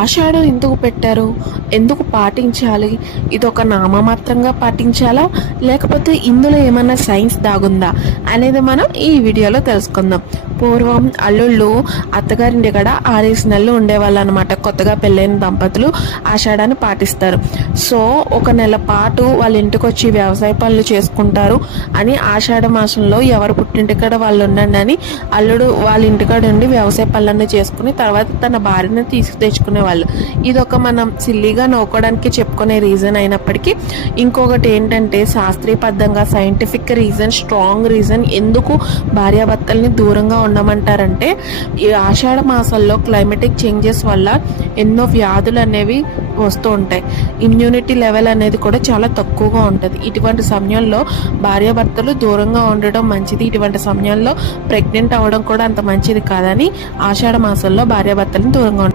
ఆషాఢం ఎందుకు పెట్టారు? ఎందుకు పాటించాలి? ఇదొక నామమాత్రంగా పాటించాలా? లేకపోతే ఇందులో ఏమన్నా సైన్స్ దాగుందా? అనేది మనం ఈ వీడియోలో తెలుసుకుందాం. పూర్వం అల్లుళ్ళు అత్తగారింటి కాడ 6 నెలలు ఉండేవాళ్ళు అనమాట. కొత్తగా పెళ్ళైన దంపతులు ఆషాఢాన్ని పాటిస్తారు. సో ఒక నెల పాటు వాళ్ళ ఇంటికి వచ్చి వ్యవసాయ పనులు చేసుకుంటారు అని ఆషాఢ మాసంలో ఎవరు పుట్టింటికాడ వాళ్ళు ఉండండి అని అల్లుడు వాళ్ళ ఇంటికాడ ఉండి వ్యవసాయ పనులన్నీ చేసుకుని తర్వాత తన భార్యను తీసుకు తెచ్చుకునేవాళ్ళు. ఇదొక మనం సిల్లీగా నవ్వుకోవడానికి చెప్పుకునే రీజన్ అయినప్పటికీ ఇంకొకటి ఏంటంటే శాస్త్రీయబద్ధంగా సైంటిఫిక్ రీజన్, స్ట్రాంగ్ రీజన్ ఎందుకు భార్యాభర్తల్ని దూరంగా ఉండమంటారంటే ఈ ఆషాఢ మాసంలో క్లైమేటిక్ చేంజెస్ వల్ల ఎన్నో వ్యాధులు అనేవి వస్తూ ఉంటాయి. ఇమ్యూనిటీ లెవెల్ అనేది కూడా చాలా తక్కువగా ఉంటుంది. ఇటువంటి సమయంలో భార్యాభర్తలు దూరంగా ఉండడం మంచిది. ఇటువంటి సమయంలో ప్రెగ్నెంట్ అవ్వడం కూడా అంత మంచిది కాదని ఆషాఢ మాసంలో భార్యాభర్తలను దూరంగా